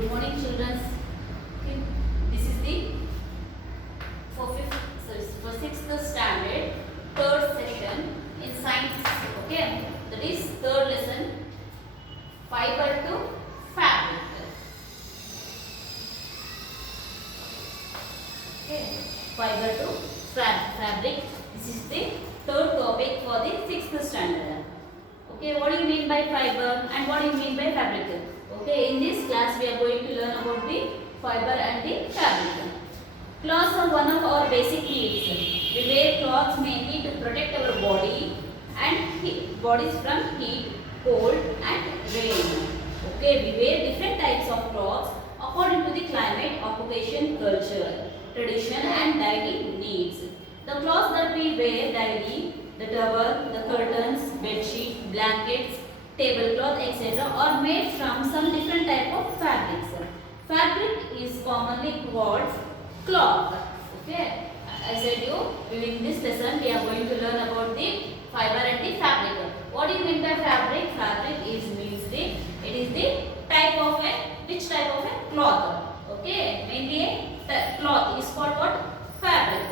Good morning, children. Okay. This is the for sixth standard third session in science. Okay, that is third lesson. Fiber to fabric. Okay, fiber to fabric. This is the third topic for the sixth standard. Okay, what do you mean by fiber and what do you mean by fabric? Okay, in this class we are going to learn about the fiber and the fabric. Clothes are one of our basic needs. We wear clothes mainly to protect our body and bodies from heat, cold and rain. Okay, we wear different types of clothes according to the climate, occupation, culture, tradition and daily needs. The clothes that we wear daily, the towel, the curtains, bed sheet, blankets, tablecloth, etc. are made from some different type of fabrics. Fabric is commonly called cloth. Okay, I said you during this lesson we are going to learn about the fiber and the fabric. What do you mean by fabric? Fabric it is the type of which type of a cloth. Okay, mainly a cloth is called what? Fabric.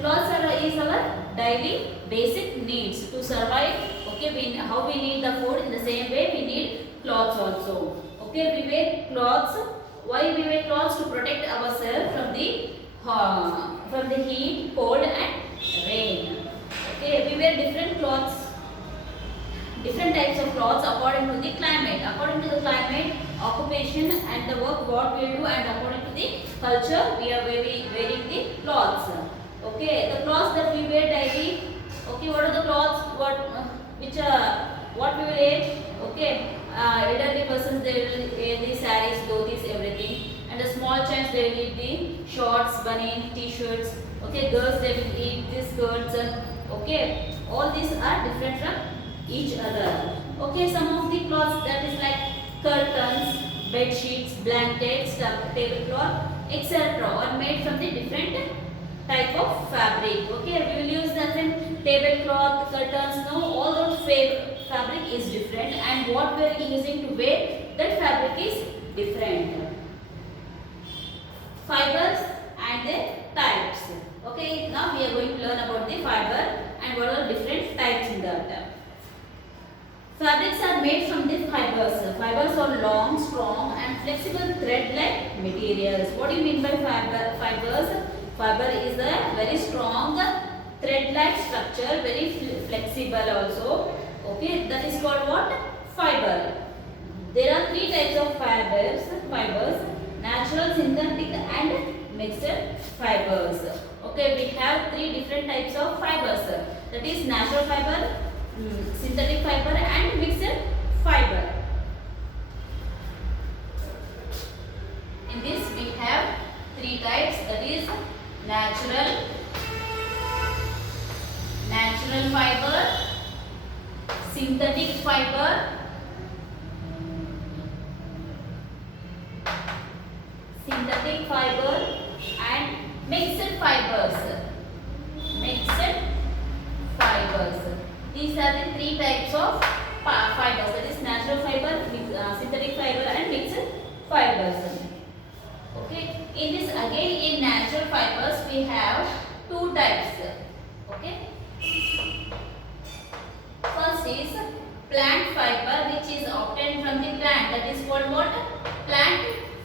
Clothes is our daily basic needs to survive. Okay, how we need the food, in the same way we need clothes also. Okay, we wear clothes. Why we wear clothes? To protect ourselves from the heat, cold and rain. Okay, we wear different clothes, different types of clothes according to the climate. According to the climate, occupation and the work what we do, and according to the culture we are wearing the clothes. Okay, the clothes that we wear daily. Okay, what are the clothes? What we will wear? Okay, elderly persons they will wear the saris, dhotis, everything, and the small children they will eat the shorts, bunny, t-shirts. Okay, girls they will eat the skirts. Okay, all these are different from each other. Okay, some of the clothes that is like curtains, bed sheets, blankets, tablecloth, etc. are made from the different type of fabric. Okay, we will use that in tablecloth, curtains. No, all those fabric is different, and what we are using to wear that fabric is different. Fibers and their types. Okay, now we are going to learn about the fiber and what are different types in that. Fabrics are made from the fibers. Fibers are long, strong and flexible thread-like materials. What do you mean by fibers? Fiber is a very strong thread-like structure, very flexible also. Okay, that is called what? Fiber. There are three types of fibers: natural, synthetic and mixed fibers. Okay, we have three different types of fibers. That is natural fiber, synthetic fiber and mixed fiber. In this we have three types, that is natural fiber, synthetic fiber, and mixed fibers. These are the three types of fibers, that is natural fiber, synthetic fiber and mixed fibers. Okay, in this again in natural fibers we have two types. Okay, first is plant fiber, which is obtained from the plant, that is called what? Plant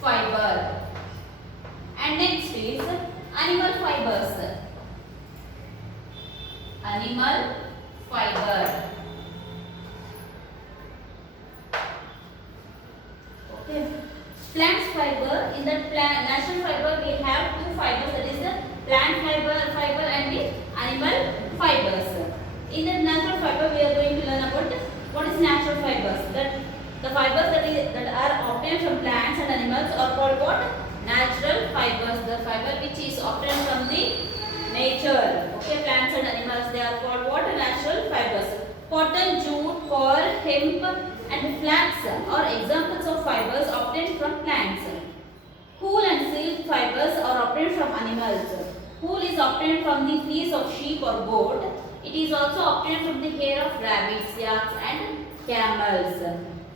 fiber. And next is animal fibers. Animal fiber. Okay, plant fiber, in that natural fiber we have two fibers, that is the plant fiber and the animal fibers. In the natural fiber we are going to learn about what is natural fibers. That the fibers that are obtained from plants and animals are called what? Natural fibers. The fiber which is obtained from the nature. Okay, plants and animals, they are called what? Natural fibers. Cotton, jute, coir, hemp and flax are examples of fibers obtained from plants. Wool and silk fibers are obtained from animals. Wool is obtained from the fleece of sheep or goat. It is also obtained from the hair of rabbits, yaks and camels.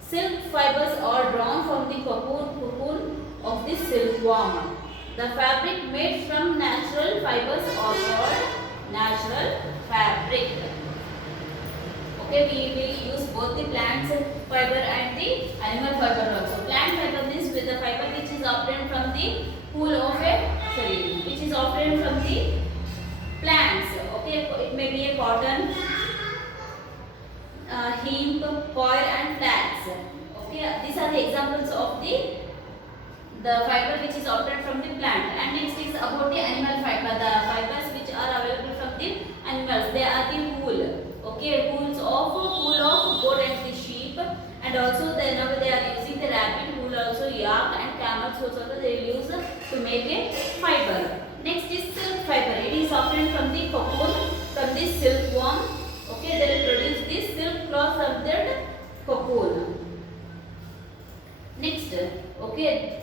Silk fibers are drawn from the cocoon of the silkworm. The fabric made from natural fibers are called natural fabric. Okay, we will use both the plant fiber and the animal fiber also. Plant fiber means with the fiber which is obtained from the pool of which is obtained from the plants. Okay, it may be a cotton, hemp, coir and flax. Okay, these are the examples of the fiber which is obtained from the plant. And next is about the animal fiber. The fibers which are available from the animals. They are the wool. Okay, wool of goat and the sheep, and also they are using the rabbit wool, also yak and camels also they will use to make a fiber. Next is silk fiber. It is obtained from the cocoon, from the silkworm. Okay, they will produce this silk cloth from that cocoon. Next, okay,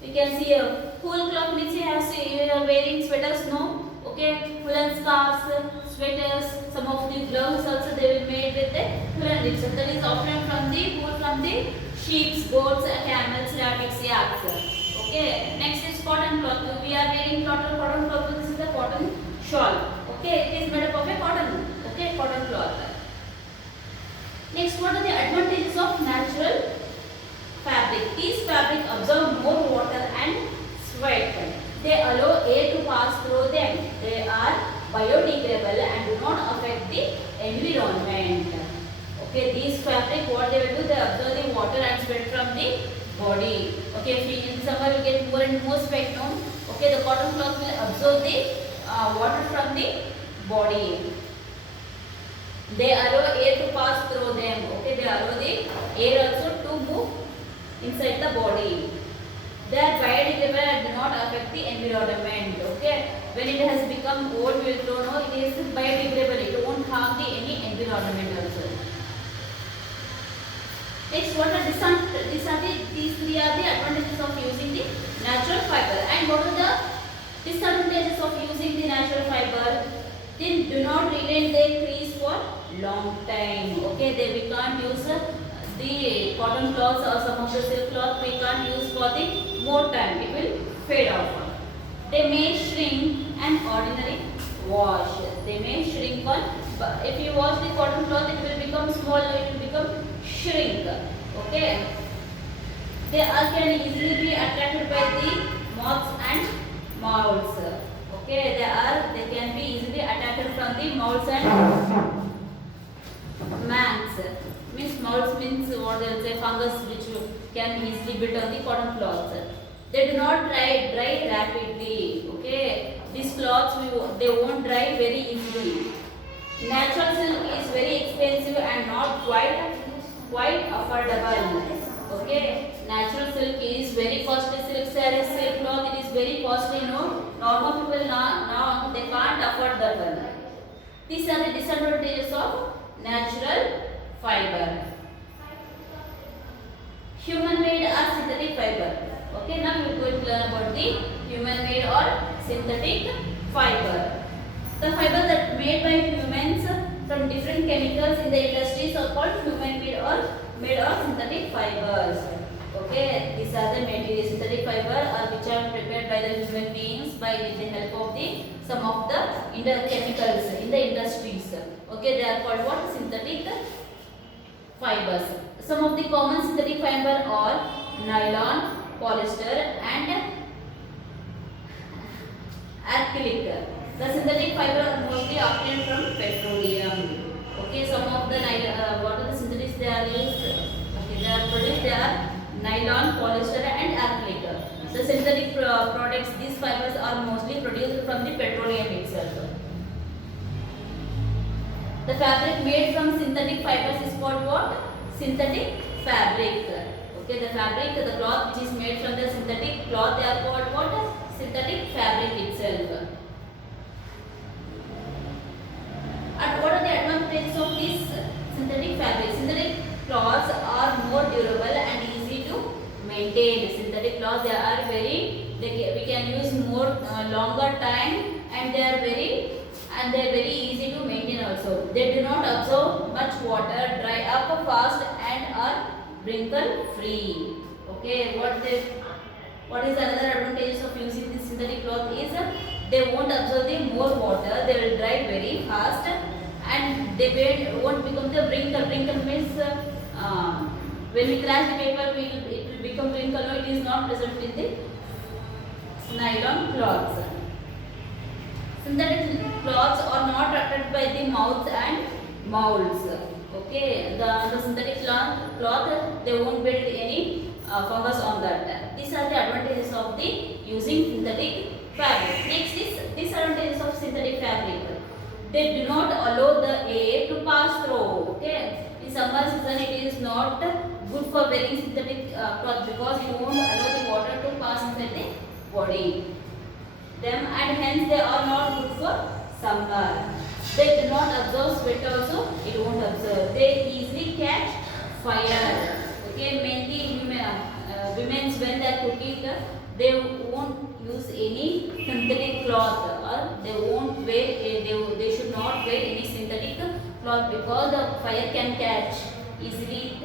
we can see a wool cloth means you are wearing sweaters, no? Okay, woolen scarves, sweaters, some of the gloves also they will made with the woolen knits. That is obtained from the wool from the sheep, goats, camels, rabbits, yaks. Okay, next is cotton cloth. We are wearing cotton cloth. This is the cotton shawl. Okay, it is made up of a cotton. Okay, cotton cloth. Next, what are the advantages of natural fabric? These fabric absorb more water and sweat. They allow air to pass through them. They are biodegradable and do not affect the environment. Okay, these fabric, what they will do, they absorb the water and sweat from the body. Okay, if in summer we get more and more sweat, no? Okay, the cotton cloth will absorb the water from the body. They allow air to pass through them. Okay, they allow the air also to move inside the body. They are biodegradable and do not affect the environment. Okay, when it has become old, we don't know it is biodegradable. It won't harm any environment also. Next, what are these three are the advantages of using the natural fiber. And what are the disadvantages of using the natural fiber? They do not retain their crease for long time. Okay, we can't use the cotton cloths or some of the silk cloth. We can't use for the more time. It will fade off. They may shrink an ordinary wash. They may shrink on. If you wash the cotton cloth, it will become smaller. It will become shrink. Okay. They can easily be attracted by the moths and moths. Okay. They can be easily attracted from the moths and mans. Moths means what they will say, fungus which can easily build on the cotton cloths. They do not dry rapidly. Okay. These cloths they won't dry very easily. Natural silk is very expensive and not quite affordable. Okay, natural silk is very costly. Silk cloth it is very costly. No, normal people now they can't afford that one. These are the disadvantages of natural fiber. Human-made or synthetic fiber. Okay, now we are going to learn about the human-made or synthetic fiber. The fiber that made by humans from different chemicals in the industries are called human-made or made of synthetic fibers. Okay, these are the materials. Synthetic fiber are which are prepared by the human beings by the help of some of the chemicals in the industries. Okay, they are called what? Synthetic fibers. Some of the common synthetic fiber are nylon, polyester and acrylic. The synthetic fiber are mostly obtained from petroleum. Okay, some of the what are the synthetics they are used? Okay, they are produced. They are nylon, polyester and acrylic. The synthetic products, these fibers are mostly produced from the petroleum itself. The fabric made from synthetic fibers is called what? Synthetic fabric. Okay, the fabric, the cloth which is made from the synthetic cloth, they are called what? Synthetic fabric itself. And what are the advantages of this synthetic fabric? Synthetic cloths are more durable and easy to maintain. Synthetic cloths, they are we can use more longer time, and they are very easy to maintain also. They do not absorb much water, dry up fast, and are wrinkle free. Okay, what is another advantage of using this synthetic cloth is they won't absorb the more water, they will dry very fast, and they won't become the wrinkle. Wrinkle means when we crash the paper, it will become wrinkle. No, it is not present in the nylon cloths. Synthetic cloths are not attracted by the mouth and molds. Okay, the synthetic cloth they won't build any fungus on that. These are the advantages of the using synthetic fabric. Next is disadvantages of synthetic fabric. They do not allow the air to pass through. Okay, in summer season it is not good for wearing synthetic cloth because it won't allow the water to pass inside the body. Them and hence they are not good for summer. They do not absorb sweat also, it won't absorb. They easily catch fire. Okay, mainly women's when they are cooking, they won't use any synthetic cloth or they won't wear, they should not wear any synthetic cloth because the fire can catch easily.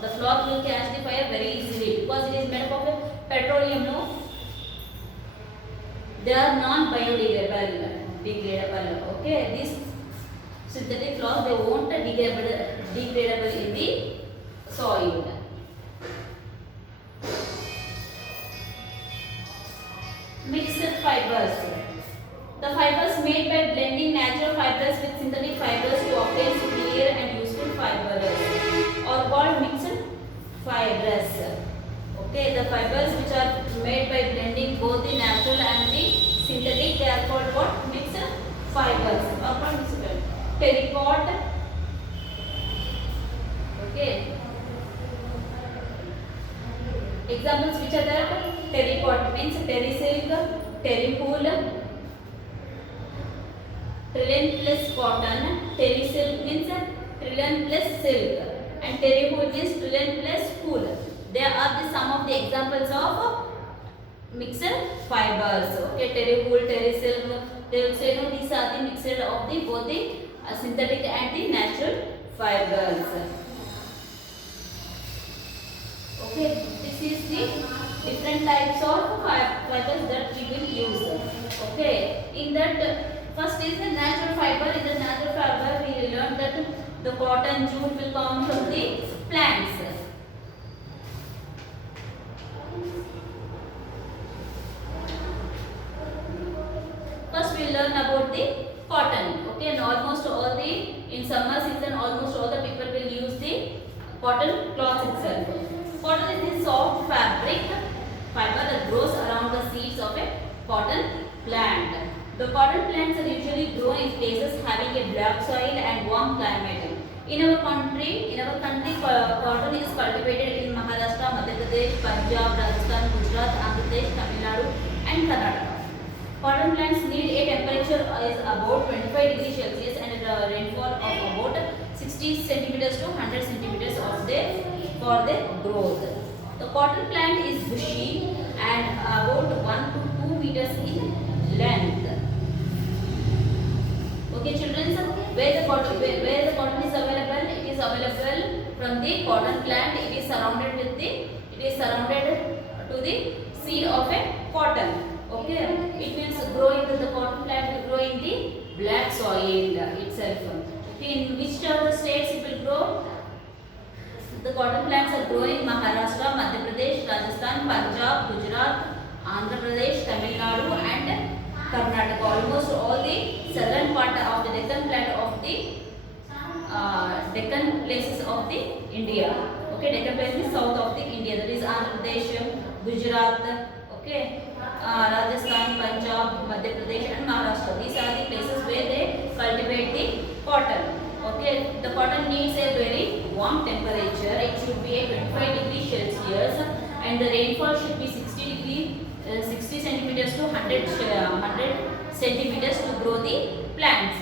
The cloth will catch the fire very easily because it is made up of petroleum. No, they are non-biodegradable. Okay, this synthetic cloth they won't degradable in the soil. Mixed fibers. The fibers made by blending natural fibers with synthetic fibers to obtain superior and useful fibers are called mixed fibers. Okay, the fibers which are made by blending both the natural and the synthetic, they are called what? Mixed fibers or called mixed fibers. Terracotta. Okay. Examples which are there: terracotta means terry silk, terry wool, trillion plus cotton. Terry silk means trillion plus silk, and terry wool means trillion plus wool. They are the some of the examples of mixed fibers. Okay, terry wool, terry silk. They will say no, these are the mixed of the both the synthetic and the natural fibers. Okay, this is the different types of fibers that we will use. Okay, in that first is the natural fiber. In the natural fiber, we learned that the cotton, jute will come from the plants. First we learn about the cotton. Okay, and almost all the in summer season almost all the people will use the cotton cloth itself. Cotton is the soft fabric fiber that grows around the seeds of a cotton plant. The cotton plants are usually grown in places having a black soil and warm climate. In our country, cotton is cultivated in Maharashtra, Madhya Pradesh, Punjab, Rajasthan, Gujarat, Andhra Pradesh, Tamil Nadu, and Karnataka. Cotton plants need a temperature is about 25 degrees Celsius and a rainfall of about 60 centimeters to 100 centimeters for their growth. The cotton plant is bushy and about 1 to 2 meters in length. Okay, children, where the cotton is available? It is available from the cotton plant. It is surrounded to the seed of a cotton. Okay, it will grow into the cotton plant will grow in the black soil itself. Okay, in which of the states it will grow? The cotton plants are growing in Maharashtra, Madhya Pradesh, Rajasthan, Punjab, Gujarat, Andhra Pradesh, Tamil Nadu, and Karnataka. Almost all the southern part of the Deccan plant of the Deccan places of the India. Okay, Deccan places south of the India. That is Andhra Pradesh, Gujarat. Okay. Rajasthan, Punjab, Madhya Pradesh and Maharashtra. These are the places where they cultivate the cotton. Okay, the cotton needs a very warm temperature. It should be a 25 degrees Celsius and the rainfall should be 60 centimeters to 100 centimeters to grow the plants.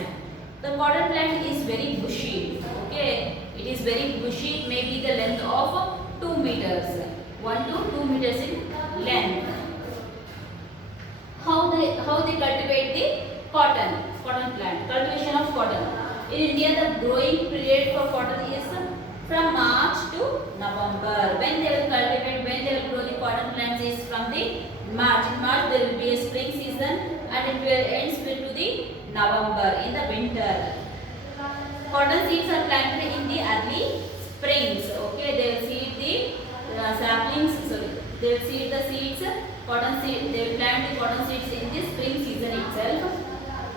The cotton plant is very bushy. Okay, it is very bushy. It may be the length of 2 meters, 1 to 2 meters in length. How they cultivate the cotton? cotton plant. Cultivation of cotton. In India, the growing period for cotton is from March to November. When they will cultivate, when they will grow the cotton plants is from the March. In March there will be a spring season and it will ends to the November in the winter. Cotton seeds are planted in the early springs. Okay, they will seed the saplings. Sorry, they will seed the seeds. Cotton seed. They will plant the cotton seeds in the spring season itself.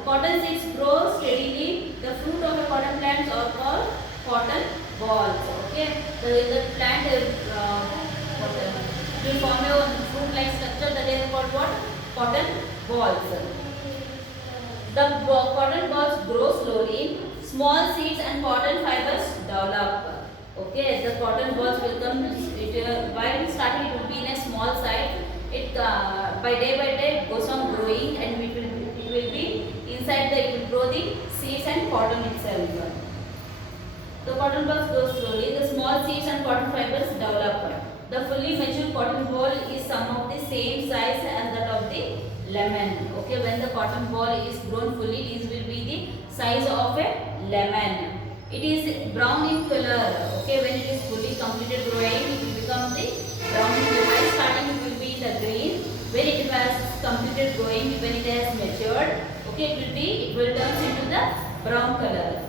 Cotton seeds grow steadily. The fruit of a cotton plants are called cotton balls. Okay, the plant will form a fruit-like structure that is called what? Cotton balls. The cotton balls grow slowly. Small seeds and cotton fibers develop. Okay, the cotton balls will come. While starting, it will be in a small size. It by day goes on growing, and it will be inside. It will grow the seeds and cotton itself. The cotton balls grow slowly. The small seeds and cotton fibers develop. The fully mature cotton ball is some of the same size as that of the lemon. Okay, when the cotton ball is grown fully, this will be the size of a lemon. It is brown in color. Okay, when it is fully completed growing, it will become the brown in color. While starting, it will be in the green. When it has completed growing, when it has matured, okay, it will turn into the brown color.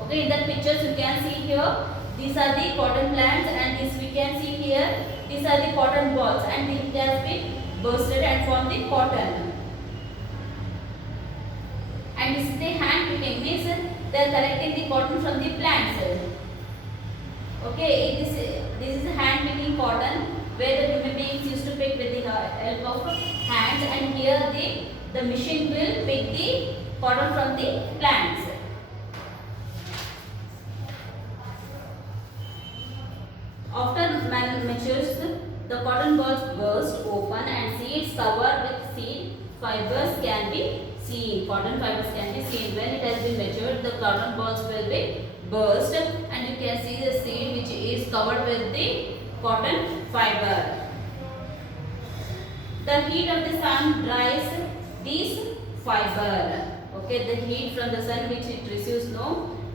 Okay, in that pictures you can see here, these are the cotton plants, and this we can see here, these are the cotton balls, and it has been bursted and formed the cotton. And this is the hand picking, means they are collecting the cotton from the plants. Okay, this is hand picking cotton, where the human beings used to pick with the help of hands, and here the machine will pick the cotton from the plants. After matures, the cotton balls burst open and seeds covered with seed fibers can be seen. Cotton fibers can be seen. When it has been matured, the cotton balls will be burst, and you can see the seed which is covered with the cotton fiber. The heat of the sun dries this fiber. Okay, the heat from the sun which it receives,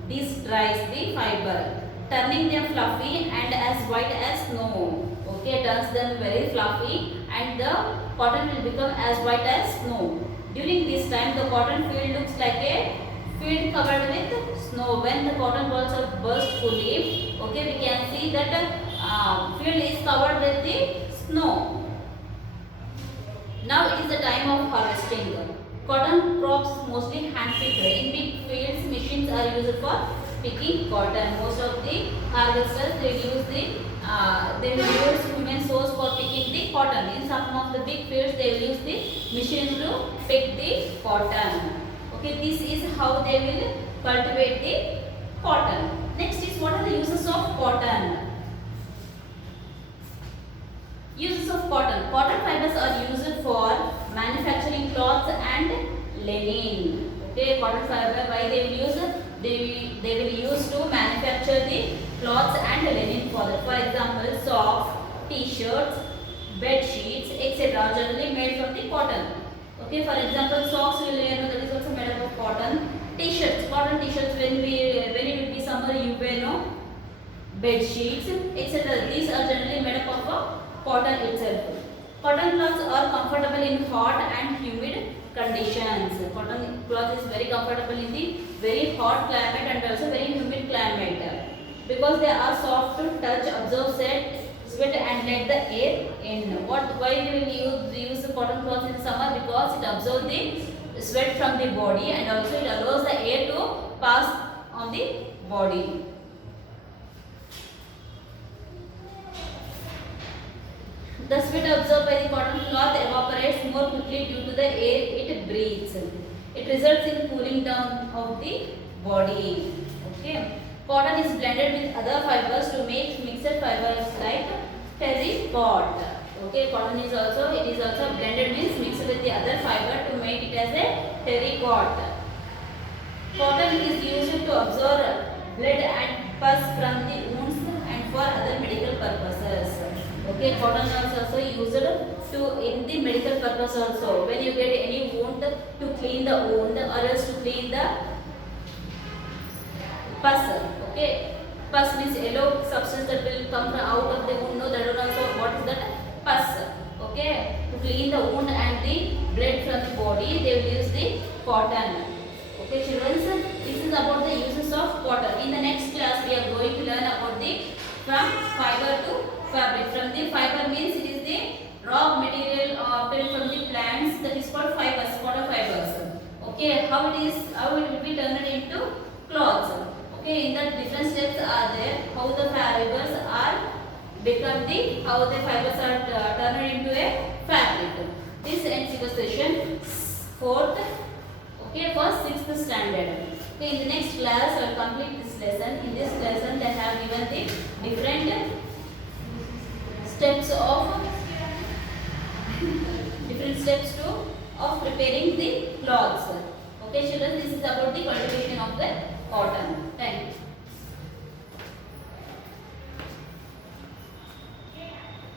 this dries the fiber, turning them fluffy and as white as snow. Okay, turns them very fluffy, and the cotton will become as white as snow. During this time, the cotton field looks like a field covered with snow. When the cotton balls are burst fully, okay, we can see that field is covered with the snow. Now it is the time of harvesting. Cotton crops mostly hand-picked. In big fields, machines are used for picking cotton. Most of the harvesters they will use human source for picking the cotton. In some of the big fields, they will use the machine to pick the cotton. Okay, this is how they will cultivate the cotton. Next is, what are the uses of cotton? Uses of cotton. Cotton fibers are used for manufacturing cloths and linen. Okay, cotton fiber, why they will use? They will use to manufacture the cloths and linen for that. For example, socks, t-shirts, bed sheets, etc. are generally made from the cotton. Okay, for example, socks will that is also made up of cotton. T-shirts, cotton t-shirts, when it will be summer, you wear bed sheets, etc. These are generally made up of cotton itself. Cotton cloths are comfortable in hot and humid conditions. Cotton cloth is very comfortable in the very hot climate and also very humid climate, because they are soft to touch, absorb sweat and let the air in. Why they will use the cotton cloth in summer? Because it absorbs the sweat from the body, and also it allows the air to pass on the body. The sweat absorbed by the cotton cloth evaporates more quickly due to the air it breathes. It results in cooling down of the body. Okay. Cotton is blended with other fibers to make mixed fibers like terry-cloth. Okay. Cotton is also blended, means mixed with the other fiber to make it as a terry-cloth. Cotton is used to absorb blood and pus from the wounds and for other medical purposes. Okay, cotton is also used to in the medical purpose also. When you get any wound, to clean the wound or else to clean the pus. Okay, pus means yellow substance that will come out of the wound. No, that is also what is that? Pus. Okay, to clean the wound and the blood from the body, they will use the cotton. Okay, children, this is about the uses of cotton. In the next class, we are going to learn about the from fiber to fabric. From the fiber means it is the raw material obtained from the plants, that is called fibers, cotton fibers. Okay, how it will be turned into cloths. Okay, in that different steps are there. How the fibers are how the fibers are turned into a fabric. This ends your session 4th. Okay, for 6th standard. Okay, in the next class I will complete this lesson. In this lesson they have given the different steps of preparing the cloths. Okay, children, this is about the cultivation of the cotton.